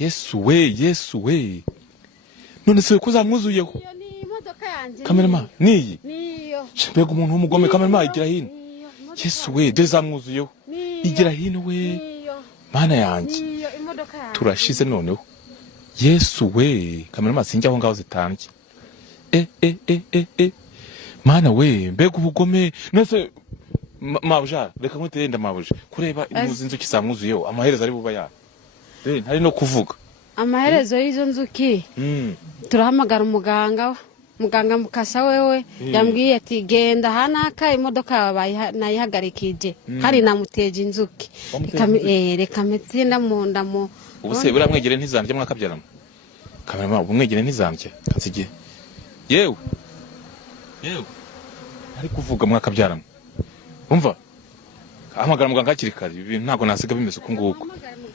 Yesu we none se ko zamwuzuyeho ni imodoka yanje kamerama niyi niyo mbega umuntu w'umugome kamerama igira hino Yesu we de zamwuzuyeho igira hino we mana yanje niyo imodoka yanje turashize noneho Yesu we kamerama sinjya aho ngaho zitambye mana we mbega ubugome nese mabuja reka nkutenda mabuja kureba impuzu inzuki zamwuzuyeho amaherezo ari buba ya ntari no kuvuga amaherezo y'izo nzuki turahamagara muganga mukasa wewe yambwiye ati genda hanaka imodoka nayihagarikije hari namuteje inzuki reka metinda mu ndamo ubuse buramwegere ntizambye mwakabyaramo kamerama ubumwegere ntizambye kansige yewe ari kuvuga mwakabyaramo umva hamagara muganga hakiri kare ibintu ntago nasiga bimeze uko nguko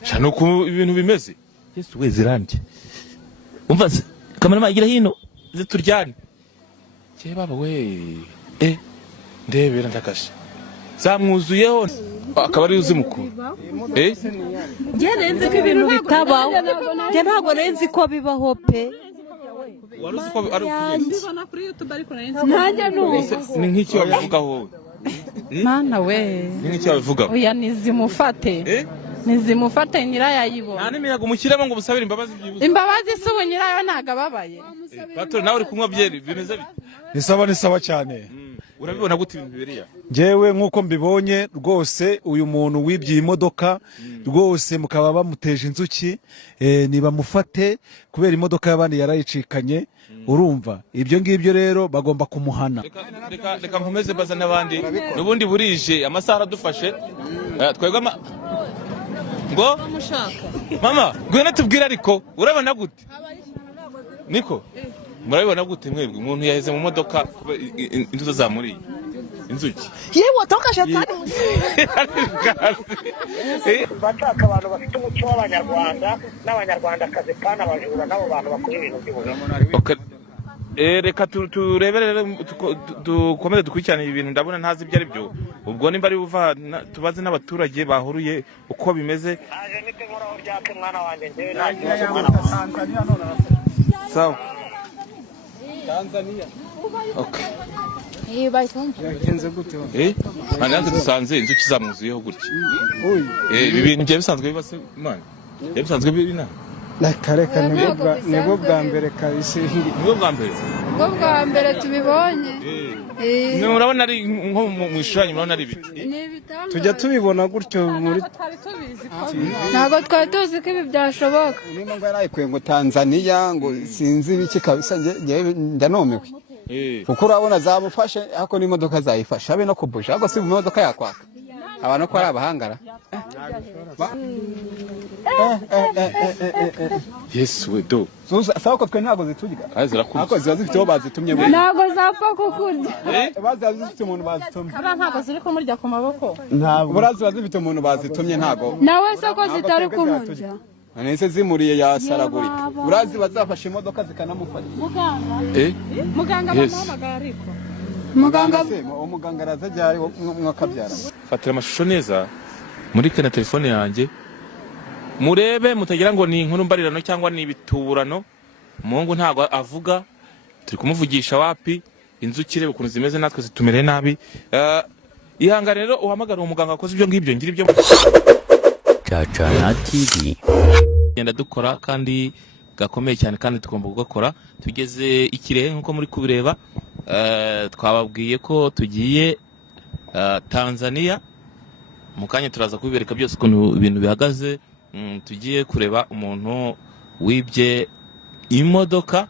cyane uko ibintu bimeze Yesu we zirambye umva kamerama igira hino zituryane cye baba we ndebera ndakashe zamwuzuyeho akaba ari uzi mukuru je nenze ko ibintu bitabaho je ntago nenze ko bibaho pe waruzi ko ari ndibona kuri YouTube ariko nenze ntajya ni nk'iki wabivugaho mana we ni nk'iki wabivugaho oya nizimufate nizimufate nyirayo ayibona nta n'imiyaga umukiremo ngo busabire imbabazi byibuze imbabazi se ubu nyirayo ntago ababaye patro nawe uri kunywa byeri bimeze bite ni sawa cyane urabibona gute ibintu biberiya njyewe nk'uko mbibonye rwose uyu muntu wibye imodoka rwose mukaba bamuteje inzuki nibamufate kubera imodoka y'abandi yarayicikanye urumva ibyo ngibyo rero bagomba kumuhana reka nkomeze baza n'abandi n'ubundi burije amasaha aradufashe twebwe ngo mama ngwino tubwire ariko urabona gute niko murabibona gute mwebwe umuntu yaheze mu modoka inzuzo zamuriye inzuki yewe toka shatani bashaka abantu bafite umuco w'abanyarwanda n'abanyarwandakazi kandi abajura nabo bantu bakora ibintu by'ubuzima reka tureberere dukomeze dukurikirane ibintu ndabona ntazi ibyo ari byo ubwo nimba ari buva tubaze n'abaturage bahuruye uko bimeze aje nite nkoraho ryake mwana wanjye ngewe nagiye mwana wanjye sawa Tanzania okay bayitumva nanze dusanze inzuki zamwuzuyeho gutya ibi bintu bye bisanzwe bibase man bisanzwe bibina Reka nibwo bwa mbere kabisi nibwo bwa mbere tubibonye murabona ari nko mu ishushanyo murabona ari ibiti tujya tubibona gutyo muri ntago twari tuzi ko ibi byashoboka niba ngo yarayikuye ngo Tanzania ngo sinzi biki kabisa ndanomiwe kuko urabona zabufashe hako n'imodoka zayifasha abe no kubusha ahubwo si imodoka yakwaka abantu ko ari abahangara Yesu we do sawa ko twe ntago ziturya azirakurya hako ziba zifite aho bazitumye ntago zapfa kukurya baziba zifite umuntu bazitumye aba ntago ziri kumurya ku maboko ntabwo buraziba zifite umuntu bazitumye ntago nawe se ko zitari kumurya nese zimuriye yasaragurika urazi bazafasha imodoka zikanamufata muganga bamuhamagara ariko umuganga araza ryari mwakabyara fatira amashusho neza muri kana telefone yanjye murebe mutagira ngo ni inkuru mbarirano cyangwa ni ibituburano Mungu ntago avuga turi kumuvugisha wapi inzuki rebe ukuntu zimeze natwe zitumere nabi ihanga rero uhamagara umuganga akoze ibyo ngibyo ngira ibyo Chachana TV genda dukora kandi gakomeye cyane kandi tugomba gukora tugeze ikirehe nkuko muri kubireba twababwiye ko tugiye Tanzania mukanya turaza kubibereka byose ukuntu ibintu bihagaze tugiye kureba umuntu wibye imodoka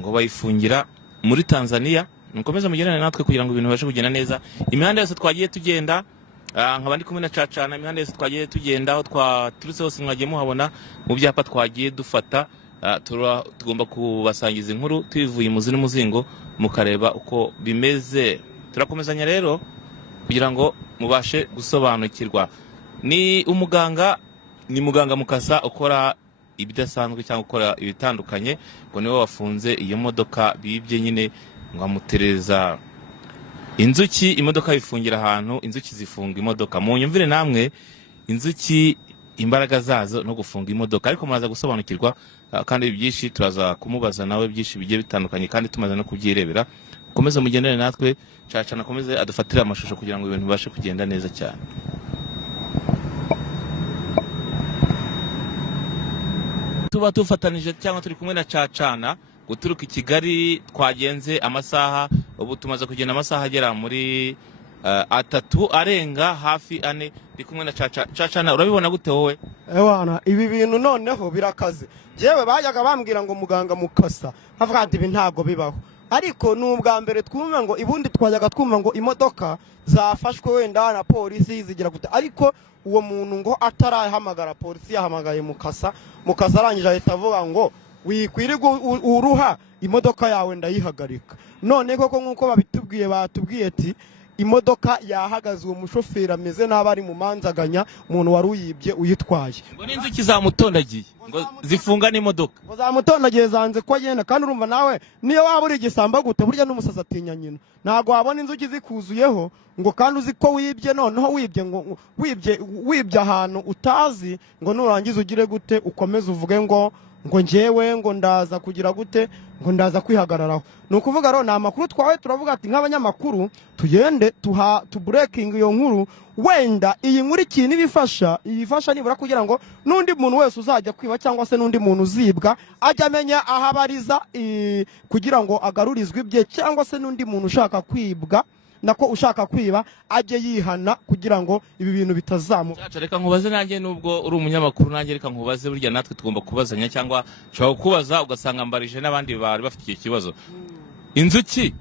ngo bayifungira muri Tanzania mukomeza mugerane natwe kugira ngo ibintu bibashe kugenda neza imihanda yose twagiye tugenda nkabandi kumwe na Cacana imihanda yose twagiye tugenda aho twaturutse hose mwagiye muhabona mu byapa twagiye dufata tugomba kubasangiza inkuru tuyivuye imuzi n'umuzingo mukareba uko bimeze turakomezanya rero kugira ngo mubashe gusobanukirwa ni muganga mukasa ukora ibidasanzwe cyangwa ukora ibitandukanye ngo niwe wafunze iyo modoka bibye nyine ngo amutereza inzuki imodoka yifungira ahantu inzuki zifunga imodoka mu nyumvire namwe inzuki imbaraga zazo no gufunga imodoka, ariko muraza gusobanukirwa kandi byinshi turaza kumubaza nawe byinshi bigiye bitandukanye kandi tumaze no kubyirebera. Komeza mugendere natwe, Caca nakomeze adufatire amashusho kugira ngo ibintu bibashe kugenda neza cyane. Tuba tufatanije cyangwa turi kumwe na Cacana guturuka i Kigali, twagenze amasaha, ubu tumaze kugenda amasaha agera muri 3 arenga hafi 4 ndi kumwe na Cacana. Urabibona gute wowe? Ewana, ibi bintu noneho birakaze. Jewe bajyaga bambwira ngo muganga mukasa, havuga ati ibi ntago bibaho. Ariko n'ubwa mbere twumva ngo ibundi twajyaga twumva ngo imodoka zafashwe wenda na polisi zigira gute, ariko uwo muntu ngo atarahamagara polisi yahamagaye mukasa arangije ahita avuga ngo wikwirirwa uruha imodoka yawe ndayihagarika. None koko nkuko batubwiye ati imodoka yahagaze, uwo mushoferi ameze n'abari mu manzaganya umuntu wari uyibye uyitwaye. Ngo n'inzuki zamutondagiye ngo zifunga n'imodoka, ngo zamutondagiye zanze ko agenda. Kandi urumva nawe niyo waba uri igisamba gute, burya n'umusazi atinya nyina. Ntago wabona inzuki zikuzuyeho ngo kandi uzi ko wibye, noneho wibye ngo wibye ahantu utazi, ngo nurangiza ugire gute ukomeze uvuge ngo njyewe ngo ndaza kugira gute, ngo ndaza kwihagararaho. Nukuvuga rero na makuru twawe turavuga ati nk'abanyamakuru tugende breaking iyo nkuru, wenda iyi nkuru ikintu ibifasha nibura kugira ngo n'undi muntu wese uzajya kwiba cyangwa se n'undi muntu uzibwa ajya amenya aho abariza kugira ngo agarurizwe ibye, cyangwa se n'undi muntu ushaka kwibwa nako ushaka kwiba ajye yihana kugira ngo ibi bintu bitazamu. Reka nkubaze nanjye, nubwo uri umunyamakuru nanjye reka nkubaze, burya natwe tugomba kubazanya, cyangwa ushobora kubaza ugasanga mbarije n'abandi bari bafite icyo kibazo. Inzuki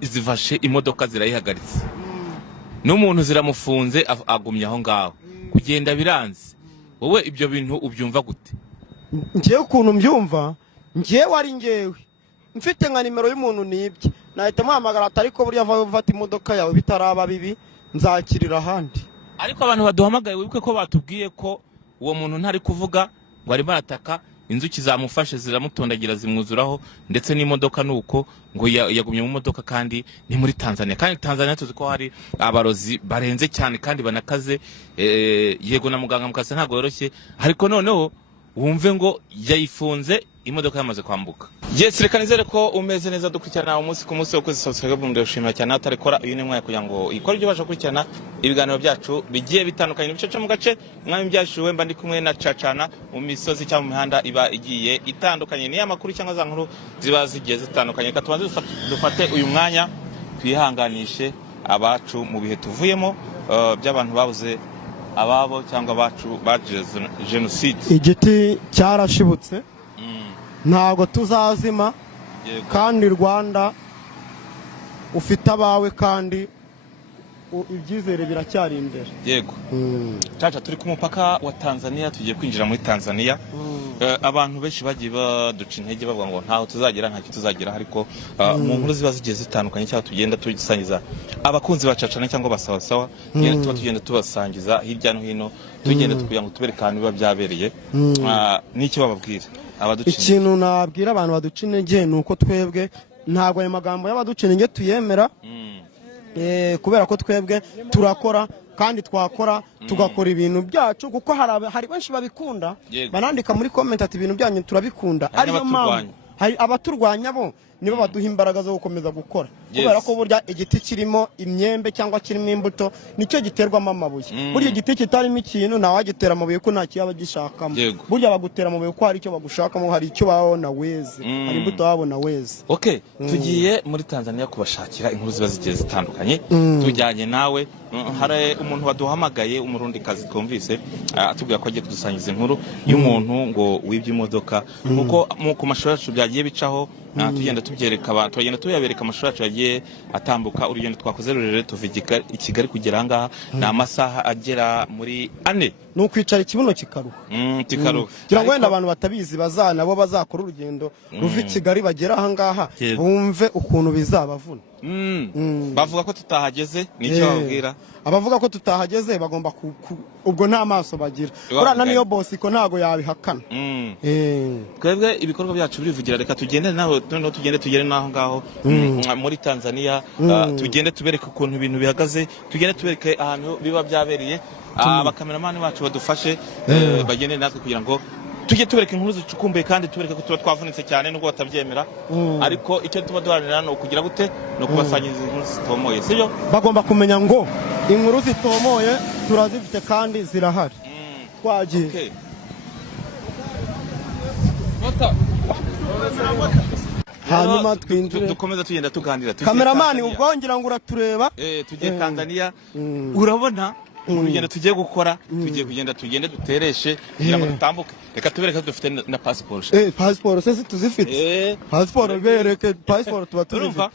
zifashe imodoka zirayihagaritse, n'umuntu ziramufunze agumye aho ngaho, kugenda biranze. Wowe ibyo bintu ubyumva gute? Ngewe ukuntu mbyumva, ngewe ari ngewe mfite nka nimero y'umuntu nibye, nahita muhamagara ati ariko burya ufata imodoka yawe bitaraba bibi nzakirira ahandi. Ariko abantu baduhamagaye wibuke ko batubwiye ko uwo muntu ntari kuvuga ngo arimo arataka, inzuki zamufashe ziramutondagira zimwuzuraho, ndetse n'imodoka nuko ngo yagumye mu modoka, kandi ni muri Tanzania. Kandi Tanzania tuzi ko hari abarozi barenze cyane kandi banakaze. Yego na muganga mukase ntago yoroshye, ariko noneho wumve ngo yayifunze imodoka yamaze kwambuka. Yes, reka nizere ko umeze neza dukurikirana umunsi ku munsi uko subscribe ndashimira cyane atarekora uyu ni mwanya kugira ngo ikore ibyo basha kurikirana ibiganiro byacu bigiye bitandukanye bicaca mu gace mwami byashuwe. Mba ndi kumwe na Cacana mu misozi cyangwa mu mihanda iba igiye itandukanye, ni amakuru cyangwa za nkuru ziba zigiye zitandukanye. Reka tubanze dufate uyu mwanya twihanganishe abacu mu bihe tuvuyemo by'abantu babuze ababo cyangwa abacu baje genocide. Igiti cyarashibutse ntago tuzazima, kandi Rwanda ufite abawe kandi ibyizere biracyari imbere. Yego. Caca, turi ku mupaka wa Tanzania, tugiye kwinjira muri Tanzania. Abantu benshi bagiye baduca intege bavuga ngo ntaho tuzagera, ntacyo tuzagera, ariko mu nkuru ziba zigiye zitandukanye cyangwa tugenda tugisangiza abakunzi ba Cacana cyangwa basawa tugenda tubasangiza hirya no hino, tugenda kugira ngo tubereke ahantu biba byabereye. N'icyo bababwira abaduca intege? Ikintu nabwira abantu baduca intege ni uko twebwe ntabwo ayo magambo y'abaduca intege tuyemera, kubera ko twebwe turakora kandi twakora tugakora ibintu byacu, kuko hari benshi babikunda banandika muri comment ati ibintu byanyu turabikunda, ariyo mpamvu hari abaturwanya bo nibo baduha imbaraga zo gukomeza gukora, kubera ko burya igiti kirimo imyembe cyangwa kirimo imbuto nicyo giterwamo amabuye. Burya igiti kitarimo ikintu ntawagitera amabuye ko nta kiyaba gishakamo. Burya bagutera amabuye ko hari icyo bagushakamo, hari icyo babona weze, hari imbuto babona weze. Okay, tugiye muri Tanzania kubashakira inkuru ziba zigiye zitandukanye. Tujyanye nawe, hari umuntu waduhamagaye umurundi kazi twumvise atubwira ko agiye kudusangiza inkuru y'umuntu ngo wibye imodoka, kuko ku mashuri yacu byagiye bicaho. Tugenda tubyereka abantu, tugenda tuyabereka amashuri yacu yagiye atambuka. Urugendo twakoze rurerure tuva i Kigali kugera ahangaha ni amasaha agera muri 4. Ni ukwicara ikibuno kikaruha. Kugira ngo wenda abantu batabizi nabo bazakora urugendo ruva i Kigali bagera ahangaha bumve ukuntu bizabavuna. Bavuga ko tutahageze, nicyo babwira abavuga ko tutahageze bagomba ubwo nta maso bagira. Urana niyo boss ko ntago yabihakana. Twebwe ibikorwa byacu birivugira, reka tugende nawe noneho tugere naho ngaho muri Tanzania. Tugende tubereke ukuntu ibintu bihagaze, tugende tubereke ahantu biba byabereye. abakameramani bacu badufashe bagende natwe kugira ngo tujye tubereka inkuru zicukumbuye kandi tubereka ko tuba twavunitse cyane nubwo batabyemera ariko icyo tuba duharanira ni ukugira gute no kubasangiza inkuru zitomoye sibyo bagomba kumenya ngo inkuru zitomoye turazifite kandi zirahari twagiye hanyuma twinjire dukomeza tugenda tuganira kameramani ubwongera ngo uratureba tugiye Tanzania urabona urugendo tugiye gukora tugiye kugenda tugende dutereshe kugira ngo dutambuke reka tubereke ko dufite na passport passport se tuzifite passport bereke passport tuba turumva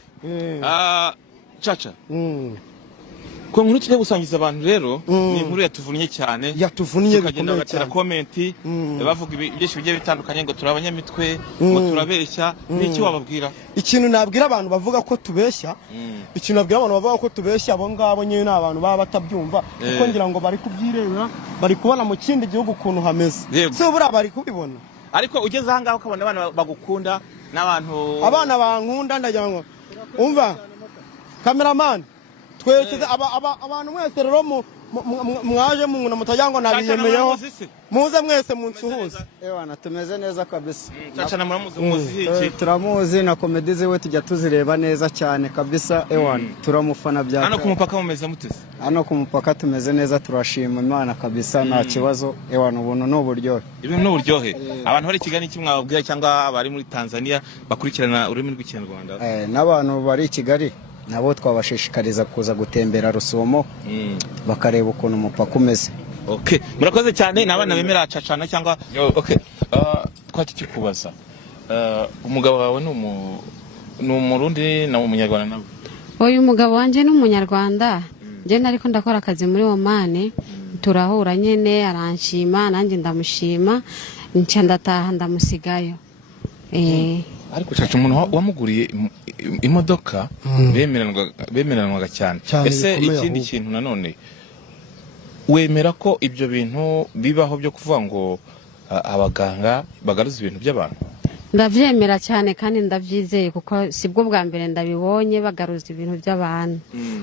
caca ko nkuru tugiye gusangiza abantu rero ni inkuru yatuvunnye cyane yatuvunnye bikomeye cyane comment bavuga byinshi bigiye bitandukanye ngo turabanyamitwe ngo turabeshya n'iki wababwira ikintu nabwira abantu bavuga ko tubeshya ikintu nabwira abantu bavuga ko tubeshya abo ngabo nyine n'abantu baba batabyumva kuko ngira ngo bari kubyirebera bari kubona mu kindi gihugu ukuntu hameze se buriya bari kubibona ariko ugeze aha ngaho ukabona abana bagukunda n'abantu abana bankunda ndagira ngo umva cameraman twekeze abantu mwese rero mwaje munguna mutajya ngo nabiyemeyeho muze mwese munsuhuze ewana tumeze neza kabisa Caca muramuzi iki turamuzi na komedi ziwe tujya tuzireba neza cyane kabisa ewana turamufana bya hano ku mupaka mumeze mutese hano ku mupaka tumeze neza turashima Imana kabisa nta kibazo ewana ubuntu n'uburyohe ibintu n'uburyohe abantu bari Kigali iki mwababwira cyangwa bari muri Tanzania bakurikirana ururimi rw'ikinyarwanda n'abantu bari Kigali nabo twabashishikariza kuza gutembera Rusumo bakareba ukuntu umupaka umeze murakoze cyane n'abana bemera Cacana cyangwa twati kubaza umugabo wawe ni umurundi na umunyarwanda nawe uyu mugabo wanje ni umunyarwanda je ariko ndakora akazi muri Oman turahura nyene aranshima nanjye ndamushima nca ndataha ndamusigayo ariko Caca umuntu wamuguriye imodoka bemeranwaga cyane ese ikindi kintu nanone wemera ko ibyo bintu bibaho byo kuvuga ngo abaganga bagaruza ibintu by'abantu ndavyemera cyane kandi ndavyizeye kuko sibwo bwa mbere ndabibonye bagaruza ibintu by'abantu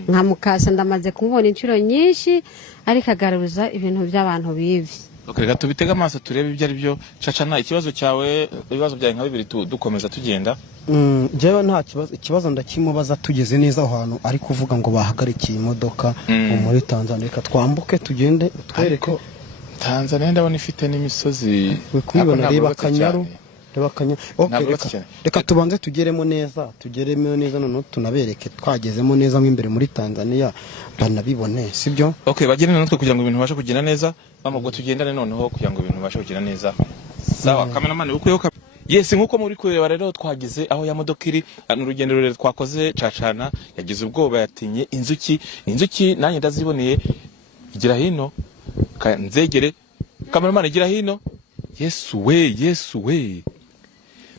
nka mukasa ndamaze kumubona inshuro nyinshi ariko agaruza ibintu by'abantu bivi reka tubitega amaso turebe ibyo ari byo Cacana ikibazo cyawe ibibazo byawe nka bibiri dukomeza tugenda jewe nta ikibazo ndakimubaza tugeze neza aho hantu ari kuvuga ngo bahagarikiye imodoka muri Tanzania reka twambuke tugende twereke Tanzania ndabona ifite n'imisozi kwibona reba Kanyaru reka tubanze tugeremo neza none tunabereke twagezemo neza imbere muri Tanzania banabibone sibyo bagene natwe kugira ngo ibintu bashe kugenda neza bamubwo tugendane noneho kugira ngo ibintu bashe kugenda neza sawa cameraman ukuyeho yes nkuko muri kureba rero twagize aho ya modoka iri n'urugendo rurerure twakoze Cacana yagize ubwoba yatinye inzuki nanjye ndaziboneye igira hino nzegere cameraman igira hino Yesu we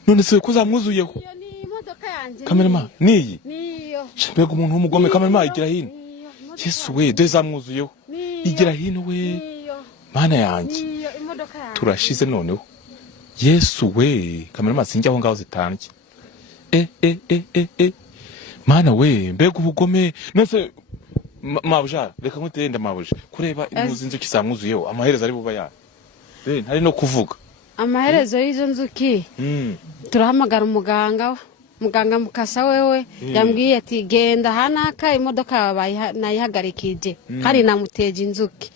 none se kuzamwuzuyeho cameraman niyi mbega umuntu w'umugome cameraman igira hino Yesu we zamwuzuyeho igira hino we mana yanjye turashize noneho Yesu we cameraman sinjya aho ngaho zitanjye mana we mbega ubugome nose mabuja reka nkutenda mabuja kureba imuzi inzuki zamwuzuyeho amaherezo ari buba ya ntari no kuvuga amaherezo y'izo nzuki turahamagara muganga mukasa wewe yambwiye ati genda hanaka imodoka nayihagarikije hari namuteje inzuki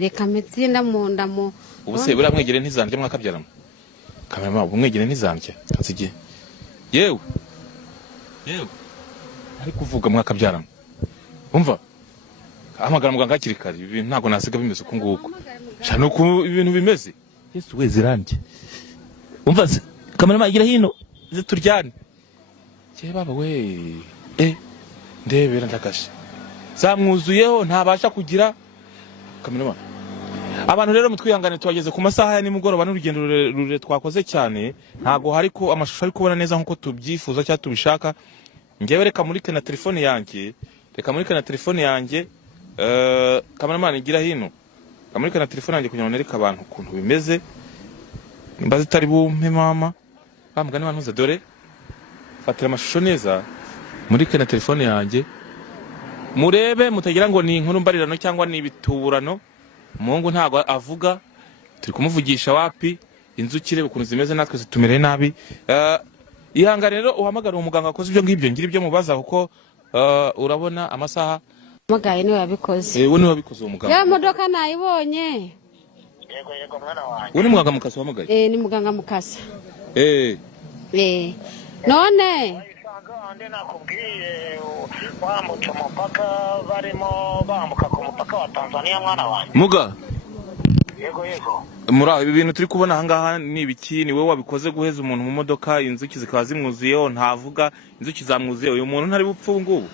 reka metsinda mu ubuse buriya mwegere ntizandye mwakabyaramo cameraman umwegere ntizandye kazigiye yewe ari kuvuga mwakabyaramo umva hamagara muganga hakiri kare ibintu ntago nasiga bimeze uko nguko cyane uko ibintu bimeze Yesu we zirambye umva cameraman igira hino zituryane baba we ndebera ndakashe zamwuzuyeho ntabasha kugira cameraman abantu rero mutwihangane twageze ku masaha ya nimugoroba n'urugendo rurerure twakoze cyane ntago hariko amashusho ari kubona neza nkuko tubyifuza cyangwa tubishaka ngewe reka muri kana telefone yanjye cameraman igira hino kamurika na telefone yanjye kugira ngo nereke abantu ukuntu bimeze imbazi itari bumpe mama bamugane bantuze dore fatira amashusho neza muri kana telefone yanjye murebe mutagira ngo ni inkuru mbarirano cyangwa ni ibituburano. Umuhungu ntago avuga, turi kumuvugisha wapi, inzuki reba ukuntu zimeze natwe zitumere nabi. Ihanga rero uhamagara umuganga akoze ibyo ngibyo ngira ibyo mubaza kuko urabona amasaha mugaye niwe yabikoze. Wowe niwe wabikoze umuganga. Ya modoka nayibonye. Yego mwana wanjye. Wowe ni muganga mukasa wahamagaye? Ni muganga mukasa. None ande nakubwiye wambutse umupaka barimo bambuka ku mupaka wa Tanzania mwana wanjye. Muga. Yego. Muri ibi bintu turi kubona ahangaha ni ibiki? Ni wowe wabikoze guheza umuntu mu modoka, inzuki zikaba zimwuziyeho ntavuga, inzuki zamwuziyeho. Uyu muntu ntari bupfu ngubu.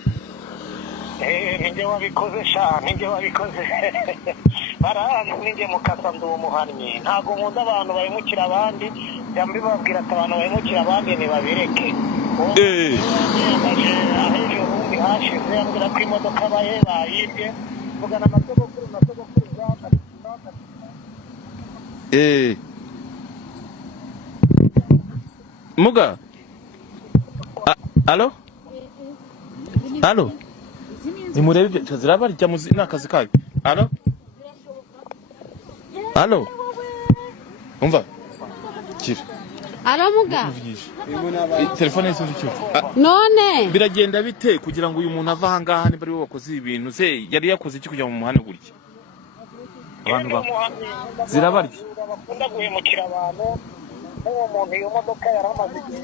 Ninjye wabikoze sha, ninjye wabikoze. Ninjye mukasa ndi umuhannyi. Ntago nkunda abantu bayimukira abandi, jambi babwira ati abantu bayimukira abandi ni babireke. Ahejo ubundi hashize ambwira ko imodoka bayibye, mvugana na sogokuru zaka. Muga. Alo? Imurebe zirabarya muzi nakazi kayo. Alo? Umva. Kira. Muga. Telefone y'isundi cyo. None. Biragenda bite kugira ngo uyu muntu ava ahangaha niba ari we wakoze ibintu se yari yakoze iki kugira mu muhane gutya? Abantu zirabarya. Bakunda guhemukira abantu. Uwo muntu iyo modoka yaramaze igihe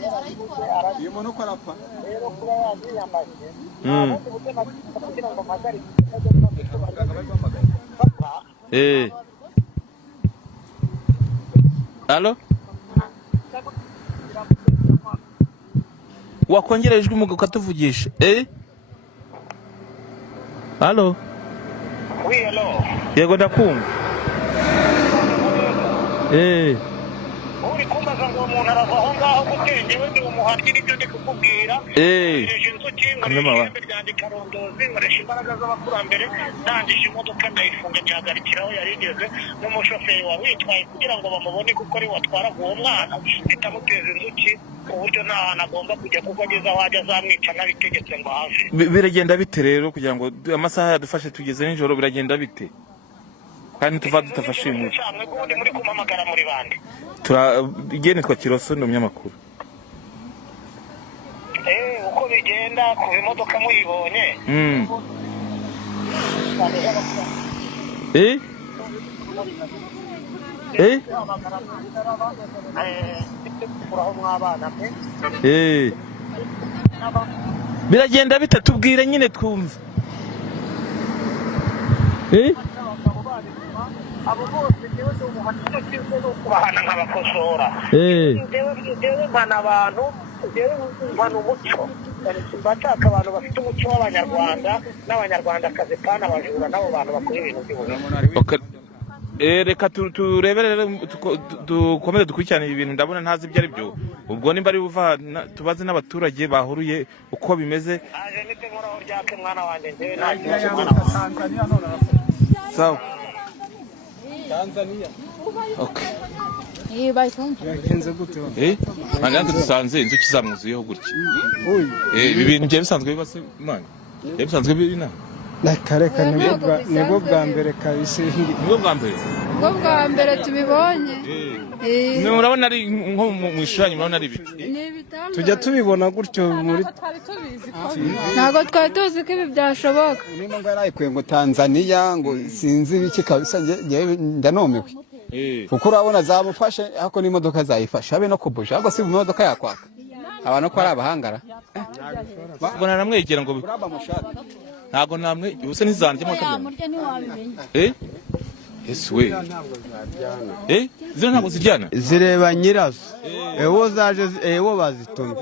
iyo muntu ko arapfa rero kuba yanyamaze kugira ngo mpagarike Alo? Wakongera ijwi muga ukatuvugisha. Alo? Hello. Yego ndakumva. Uri kumbaza ngo umuntu arava aho ngaho gutengewe ndi umuhannyi n'ibyo ndi kukubwira. Nkoresha inzuki, nkoresha ryandi karondozi, nkoresha imbaraga z'abakurambere, ndangije imodoka ndayifunga nyihagarikiraho yari igeze n'umushoferi witwaye kugira ngo bamubone kuko ari watwaraga uwo mwana bitamuteza inzuki ku buryo nta hantu agomba kujya kuko ageze aho ajya azamwica n'abitegetse ngo have. Biragenda bite rero kugira ngo amasaha yadufashe tugeze nijoro biragenda bite? Kandi tuva dutafashe inkuru. Ubundi muri kumamagara muri bande? Igene twa Kiroso ni umunyamakuru. Uko bigenda ku imodoka muyibonye. Biragenda bite tubwire nyine twumve. Abo bose jewe ndi umuhannyi no kubahana nk'abakosora. Jewe mpana abantu, jewe mpana umuco. Bashaka abantu bafite umuco w'abanyarwanda n'abanyarwandakazi kandi abajura n'abo bantu bakora ibintu by'ubuzima. Reka turebere dukomeze dukurikirane ibintu ndabona ntazi ibyo ari byo. Ubwo nimba ari buva tubaze n'abaturage bahuruye uko bimeze. Aje nite nkoraho ryake mwana wanjye njyewe nta kibazo mwana wanjye. Sawa. Tanzania. Okay. Yagenze gute wa? Nanjye dusanze inzuki zamwuzuyeho gutya. Ibi bintu bye bisanzwe bibase man. Bisanzwe bibina. Nakareka nibwo bwa mbere kabise. Nibwo bwa mbere. Ubwo bwa mbere tubibonye. Murabona ari nko mu ishuri murabona ari ibiki. Tujya tubibona gutyo muri Ntago twari tuzi ko ibi byashoboka. Niba ngo yarayikuye ngo Tanzania ngo sinzi biki kabisa ndanomewe. Kuko urabona zamufashe hako n'imodoka zayifasha habe no kubusha ahubwo si mu modoka yakwaka. Abantu ko ari abahangara. Ubwo naramwegera ngo ntago namwe ubuse nizanje mu kabiri. Yesu we. Zino ntabwo ziryana. Zireba nyirazo. Ewo zaje ewo bazitumye.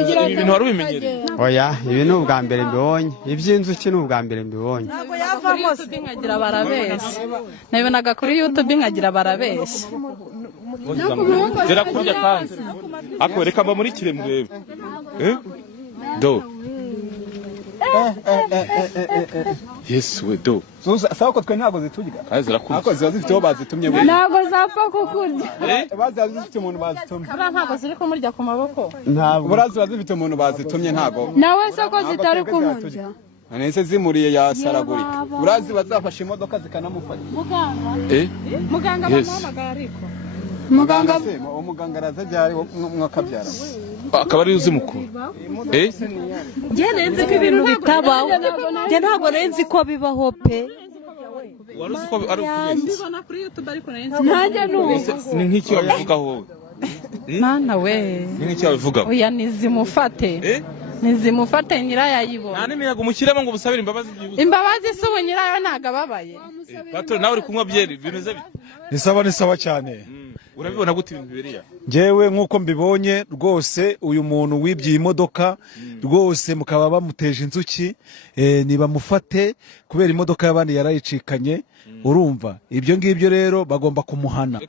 Ibi bintu wari ubimenyereye. Oya, ibi ni ubwa mbere mbibonye. Iby'inzuki ni ubwa mbere mbibonye. Ntabwo yavamo nkagira barabeshya. Nabibonaga kuri YouTube nkagira barabeshya. Zirakurya kandi. Ako reka mba muri kire murebe. Do. Yesu we do sawa ko twe ntago ziturya kandi zirakurya ako ziba zifite aho bazitumye we ntabwo zapfa kukurya baziba zifite umuntu bazitumye ntabwo ziri kumurya ku maboko ntabwo buraziba zifite umuntu bazitumye ntago nawe se ko zitari kumurya nese zimuriye yasaragurika buraziba zafashe imodoka zikanamufata muganga bamuhamagara ariko umuganga araza byari mwakabyara akaba ari uzimukuru njye nenze ko ibintu bitabaho njye ntabwo nenze ko bibaho pe wari uzi ko ari ukubeshya mbibona kuri YouTube ariko nenze ntajya numva ni nk'iki wabivugaho wowe mana we ni nk'iki wabivugaho oya nizimufate nizimufate nyirayayibona nta n'imiyaga umushyiremo ngo ubusabire imbabazi byibuze imbabazi se ubu nyirayo ntabwo ababaye patro nawe uri kunywa byeri bimeze bite ni sawa cyane urabibona gute ibintu biberiya njyewe nk'uko mbibonye rwose uyu muntu wibye iyi modoka rwose mukaba bamuteje inzuki nibamufate kubera imodoka y'abandi yarayicikanye urumva ibyo ngibyo rero bagomba kumuhana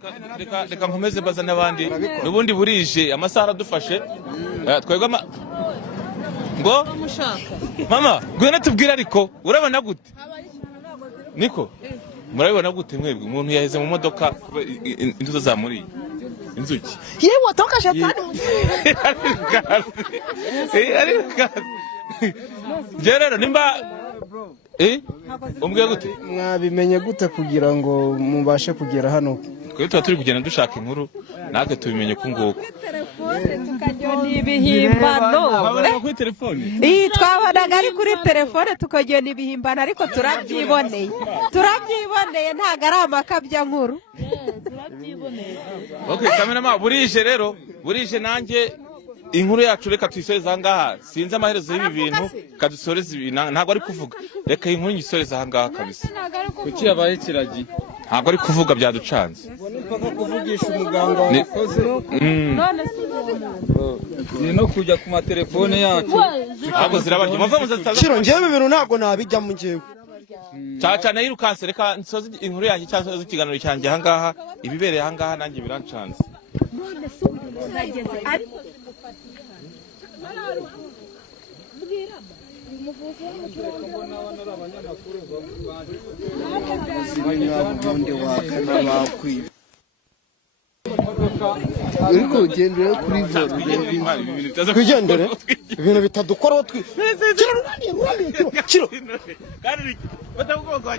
reka nkomeze mbaza n'abandi n'ubundi burije amasaha aradufashe twebwe ngo mama ngwino tubwire ariko urabona gute niko murabibona gute mwebwe umuntu yaheze mu modoka inzuzi zamuriye inzuki yewe toka shetani ari rero nimba umbwiye gute mwabimenye gute kugira ngo mubashe kugera hano twebwe tuba turi kugenda dushaka inkuru natwe tubimenye ko nguko ibihimbano kuri telefone twabonaga ari kuri telefone tukagenda ibihimbano ariko turabyiboneye ntabwo ari amakabya nkuru kamerama burije rero burije nanjye inkuru yacu reka tuyisoreze aha ngaha sinzi amaherezo y'ibi bintu kadusoreze ibi ntabwo ari kuvuga reka iyi nkuru nyisoreze aha ngaha kabisa kuki yabaye kiragi ntabwo ari kuvuga byaducanze kuvugisha umuganga wakoze ni no kujya ku matelefone yacu ntabwo zirabarya muva muzataza kiro njyewe ibintu ntabwo nabijyamo njyewe cyane yirukanse reka nsoze inkuru yanjye cyangwa se ikiganiro cyanjye aha ngaha ibibereye aha ngaha nanjye birancanze ariko ugendera kuri twigendere ibintu bitadukoraho kiro kandi batavuga